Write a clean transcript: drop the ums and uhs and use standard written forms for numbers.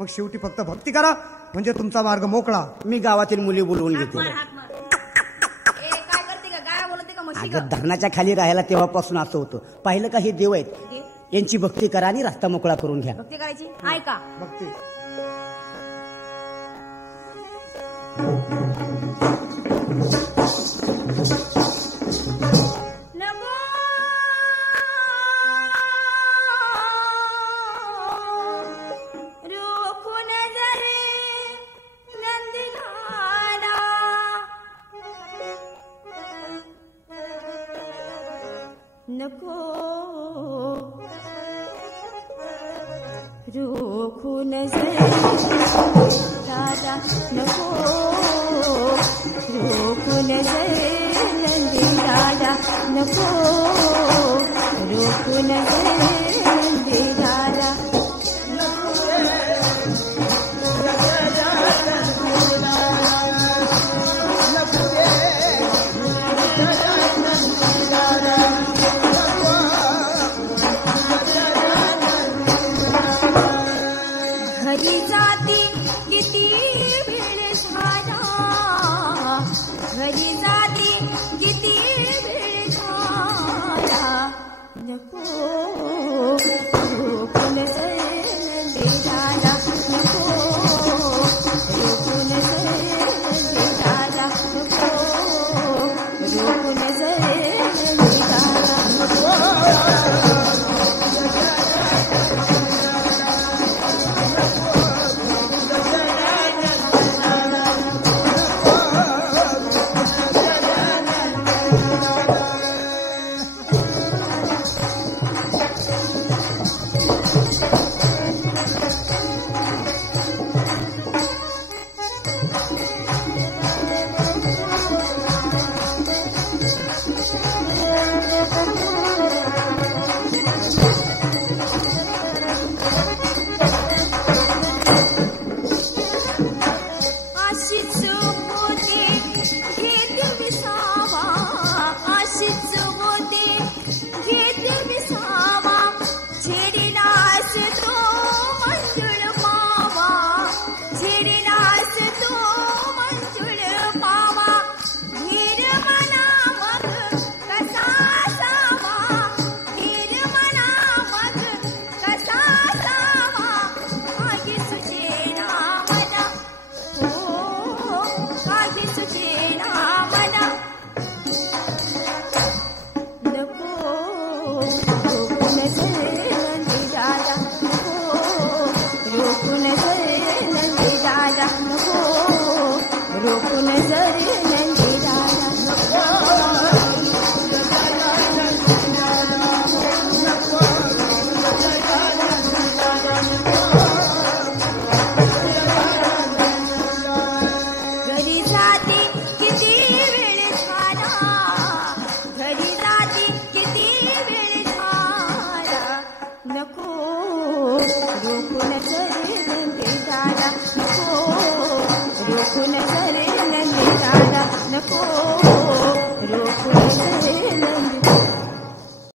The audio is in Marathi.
मग शेवटी फक्त भक्ती करा म्हणजे तुमचा मार्ग मोकळा. मी गावातील मुली बोलवून घेते. अगं धरणाच्या खाली राहायला तेव्हापासून असं होतं. पाहिलं का हे देव आहेत, यांची भक्ती करा आणि रस्ता मोकळा करून घ्या. भक्ती करायची आहे का? भक्ती नको रोखू नजर दादा, नको रोखू नजर नंदी दादा, नको रोखू नजर नंदी दादा. घरी जाती किती वेळ झाला, घरी जाती किती वेळ झाला, नको रोखून नंदी दादा, नको रोखून नंदी दादा, नको रोखून नंदी दादा. नको रोखून